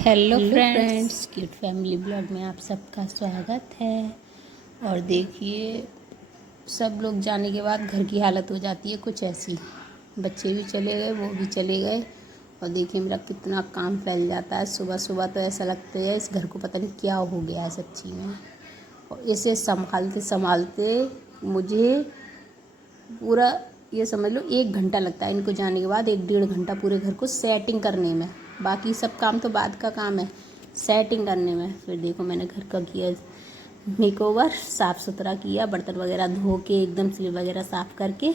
Hello friends, cute family blog में आप सबका स्वागत है। और देखिए, सब लोग जाने के बाद घर की हालत हो जाती है कुछ ऐसी। बच्चे भी चले गए, वो भी चले गए, और देखिए मेरा कितना काम फैल जाता है। सुबह सुबह तो ऐसा लगता है इस घर को पता नहीं क्या हो गया है सच्ची में। और इसे संभालते संभालते मुझे पूरा ये समझ लो 1 घंटा लगता है इनको जाने के बाद। 1 डेढ़ घंटा पूरे घर को सेटिंग करने में। बाकी सब काम तो बाद का काम है, सेटिंग करने में। फिर देखो मैंने घर का किया मेकओवर, साफ़ सुथरा किया, बर्तन वगैरह धो के एकदम स्लीव वगैरह साफ़ करके।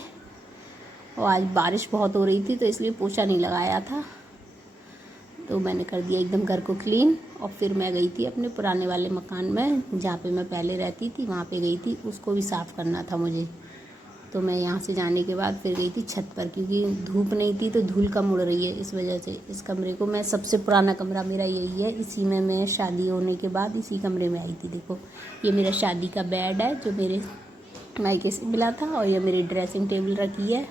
और आज बारिश बहुत हो रही थी तो इसलिए पोछा नहीं लगाया था, तो मैंने कर दिया एकदम घर को क्लीन। और फिर मैं गई थी अपने पुराने वाले मकान में जहाँ पे मैं पहले रहती थी, वहाँ पे गई थी, उसको भी साफ़ करना था मुझे। तो मैं यहाँ से जाने के बाद फिर गई थी छत पर, क्योंकि धूप नहीं थी तो धूल कम उड़ रही है, इस वजह से इस कमरे को मैं सबसे पुराना कमरा मेरा यही है। इसी में मैं शादी होने के बाद इसी कमरे में आई थी। देखो ये मेरा शादी का बेड है जो मेरे मायके से मिला था, और ये मेरी ड्रेसिंग टेबल रखी है,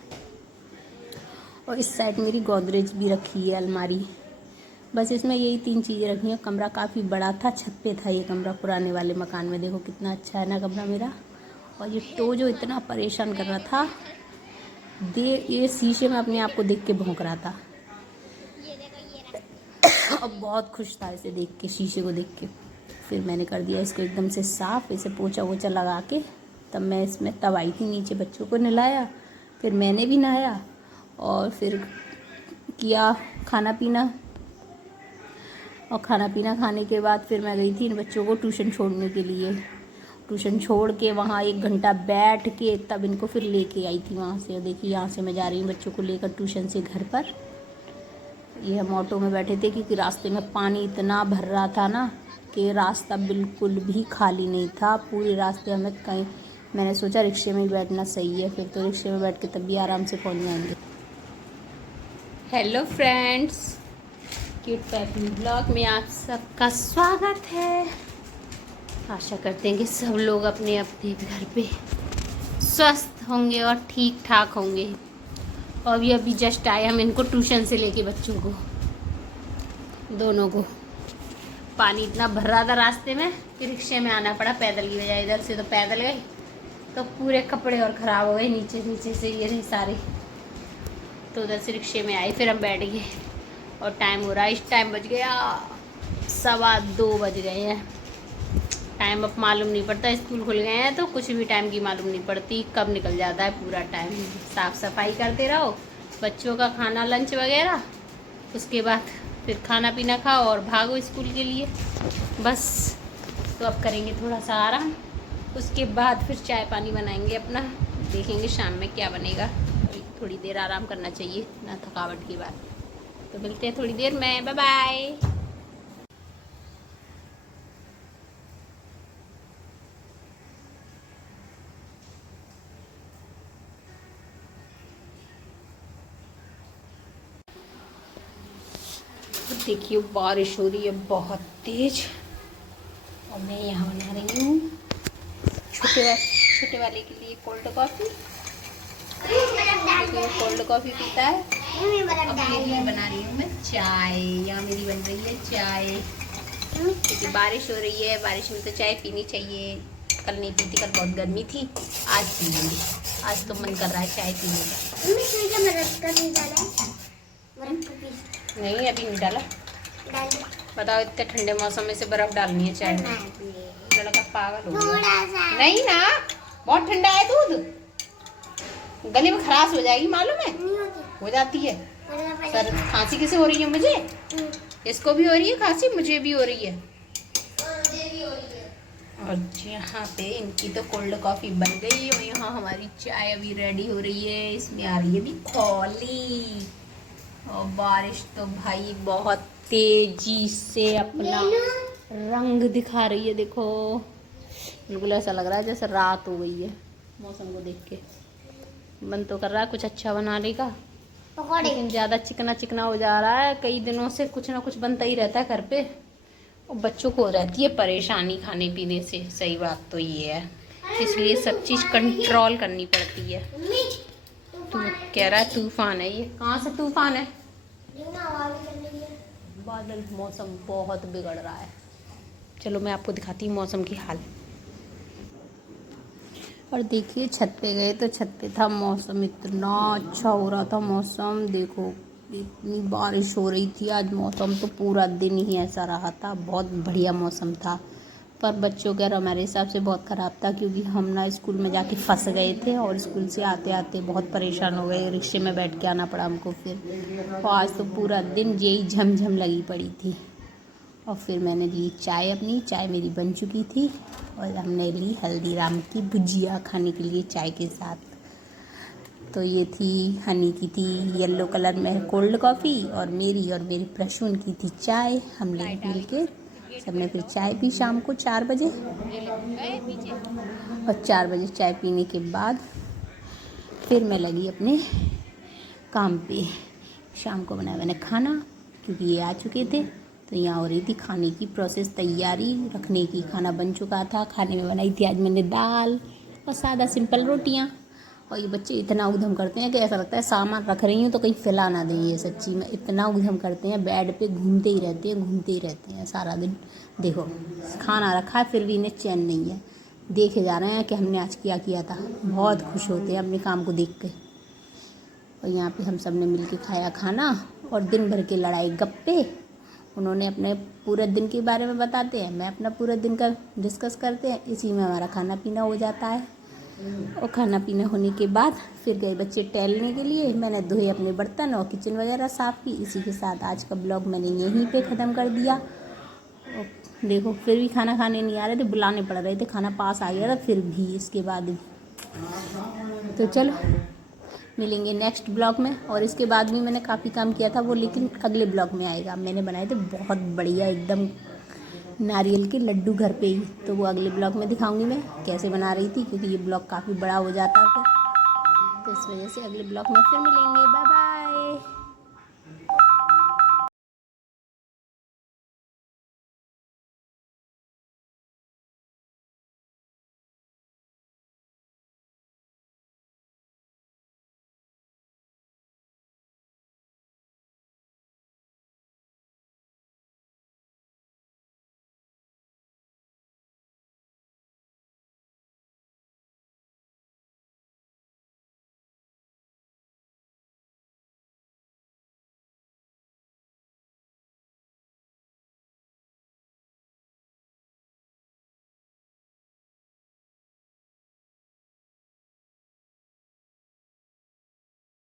और इस साइड मेरी गोदरेज भी रखी है, अलमारी। बस इसमें यही 3 चीज़ें रखी हैं। कमरा काफ़ी बड़ा था, छत पे था ये कमरा पुराने वाले मकान में। देखो कितना अच्छा है ना कमरा मेरा। और ये टो जो इतना परेशान कर रहा था, ये शीशे में अपने आप को देख के भौंक रहा था। और बहुत खुश था इसे देख के, शीशे को देख के। फिर मैंने कर दिया इसको एकदम से साफ़, इसे पोछा वोछा लगा के। तब आई थी नीचे, बच्चों को नहलाया, फिर मैंने भी नहाया, और फिर किया खाना पीना। और खाना पीना खाने के बाद फिर मैं गई थी इन बच्चों को ट्यूशन छोड़ने के लिए। ट्यूशन छोड़ के वहाँ 1 घंटा बैठ के तब इनको फिर लेके आई थी वहाँ से। देखिए यहाँ से मैं जा रही हूँ बच्चों को लेकर ट्यूशन से घर पर। ये हम ऑटो में बैठे थे क्योंकि रास्ते में पानी इतना भर रहा था ना कि रास्ता बिल्कुल भी खाली नहीं था। पूरे रास्ते हमें कहीं, मैंने सोचा रिक्शे में ही बैठना सही है, फिर तो रिक्शे में बैठ के तब भी आराम से पहुँच जाएंगे। Hello friends, cute family blog में आप सबका स्वागत है। आशा करते हैं कि सब लोग अपने अपने घर पे स्वस्थ होंगे और ठीक ठाक होंगे। और अभी जस्ट आए हम इनको ट्यूशन से लेके, बच्चों को दोनों को। पानी इतना भर रहा था रास्ते में, फिर रिक्शे में आना पड़ा पैदल की बजाय। इधर से तो पैदल गए तो पूरे कपड़े और ख़राब हो गए नीचे से ये रहे सारे। तो उधर से रिक्शे में आए, फिर हम बैठ गए। और टाइम हो रहा है, इस टाइम बज गया 2:15 बज गए हैं। टाइम अब मालूम नहीं पड़ता, स्कूल खुल गए हैं तो कुछ भी टाइम की मालूम नहीं पड़ती, कब निकल जाता है पूरा टाइम। साफ़ सफाई करते रहो, बच्चों का खाना लंच वगैरह, उसके बाद फिर खाना पीना खाओ और भागो स्कूल के लिए। बस तो अब करेंगे थोड़ा सा आराम, उसके बाद फिर चाय पानी बनाएंगे अपना, देखेंगे शाम में क्या बनेगा। थोड़ी देर आराम करना चाहिए ना थकावट के बाद। तो मिलते हैं थोड़ी देर में, बाय बाय। देखिए बारिश हो रही है बहुत तेज, और मैं यहाँ बना रही हूँ छोटे वाले के लिए कोल्ड कॉफ़ी। देखिए कोल्ड कॉफ़ी पीता है। अब मेरे लिए बना रही हूँ मैं चाय। यहाँ मेरी बन रही है चाय। देखिए बारिश हो रही है, बारिश में तो चाय पीनी चाहिए। कल नहीं पी थी, कल बहुत गर्मी थी, आज पी लेंगे। आज तो मन कर रहा है चाय पीने का। नहीं अभी नहीं डाला। बताओ इतने ठंडे मौसम में से बर्फ डालनी है चाय में? लड़का पागल हो गया। नहीं ना, बहुत ठंडा है दूध, गले में खराश हो जाएगी, मालूम है? हो जाती है। सर खांसी किसे हो रही है? मुझे, इसको भी हो रही है खांसी, मुझे भी हो रही है। और यहाँ पे इनकी तो कोल्ड कॉफ़ी बन गई, और यहाँ हमारी चाय अभी रेडी हो रही है। इसमें आ रही है भी खोली। और बारिश तो भाई बहुत तेजी से अपना रंग दिखा रही है। देखो बिल्कुल ऐसा लग रहा है जैसे रात हो गई है। मौसम को देख के मन तो कर रहा है कुछ अच्छा बनाने का, लेकिन ज़्यादा चिकना चिकना हो जा रहा है। कई दिनों से कुछ ना कुछ बनता ही रहता है घर पे, और बच्चों को रहती है परेशानी खाने पीने से। सही बात तो ये है, इसलिए सब चीज़ कंट्रोल करनी पड़ती है। तू कह रहा है तूफान है, ये कहाँ से तूफान है? बादल, मौसम बहुत बिगड़ रहा है। चलो मैं आपको दिखाती हूँ मौसम की हाल। और देखिए छत पे गए तो छत पे था मौसम, इतना अच्छा हो रहा था मौसम, देखो इतनी बारिश हो रही थी आज। मौसम तो पूरा दिन ही ऐसा रहा था, बहुत बढ़िया मौसम था। पर बच्चों का हमारे हिसाब से बहुत ख़राब था, क्योंकि हम ना स्कूल में जाके फंस गए थे और स्कूल से आते आते बहुत परेशान हो गए, रिक्शे में बैठ के आना पड़ा हमको फिर। और आज तो पूरा दिन यही झमझम लगी पड़ी थी। और फिर मैंने ली चाय, अपनी चाय मेरी बन चुकी थी और हमने ली हल्दीराम की भुजिया खाने के लिए चाय के साथ। तो ये थी हनी की थी येलो कलर में कोल्ड कॉफ़ी, और मेरी प्रसून की थी चाय। हम लोग मिल के सबने फिर चाय पी शाम को 4 बजे। और 4 बजे चाय पीने के बाद फिर मैं लगी अपने काम पे। शाम को बनाया मैंने खाना, क्योंकि ये आ चुके थे। तो यहाँ हो रही थी खाने की प्रोसेस, तैयारी रखने की। खाना बन चुका था, खाने में बनाई थी आज मैंने दाल और सादा सिंपल रोटियाँ। और ये बच्चे इतना उधम करते हैं कि ऐसा लगता है सामान रख रही हूँ तो कहीं फैला ना दें। ये सच्ची में इतना उधम करते हैं, बेड पे घूमते ही रहते हैं सारा दिन। देखो खाना रखा है फिर भी इन्हें चैन नहीं है, देखे जा रहे हैं कि हमने आज क्या किया था। बहुत खुश होते हैं अपने काम को देख के। और यहाँ पे हम सब ने मिल के खाया खाना और दिन भर के लड़ाई गप्पे। उन्होंने अपने पूरे दिन के बारे में बताते हैं, मैं अपना पूरे दिन का डिस्कस करते हैं, इसी में हमारा खाना पीना हो जाता है। और खाना पीना होने के बाद फिर गए बच्चे टहलने के लिए। मैंने धोए अपने बर्तन और किचन वगैरह साफ़ की। इसी के साथ आज का ब्लॉग मैंने यहीं पे ख़त्म कर दिया। और देखो फिर भी खाना खाने नहीं आ रहे थे, बुलाने पड़ रहे थे, खाना पास आ गया था फिर भी, इसके बाद भी। तो चलो मिलेंगे नेक्स्ट ब्लॉग में। और इसके बाद भी मैंने काफ़ी काम किया था वो, लेकिन अगले ब्लॉग में आएगा। मैंने बनाए थे बहुत बढ़िया एकदम नारियल के लड्डू घर पे ही, तो वो अगले ब्लॉग में दिखाऊंगी मैं कैसे बना रही थी, क्योंकि ये ब्लॉग काफ़ी बड़ा हो जाता है फिर। तो इस वजह से अगले ब्लॉग में फिर मिलेंगे। Bye bye.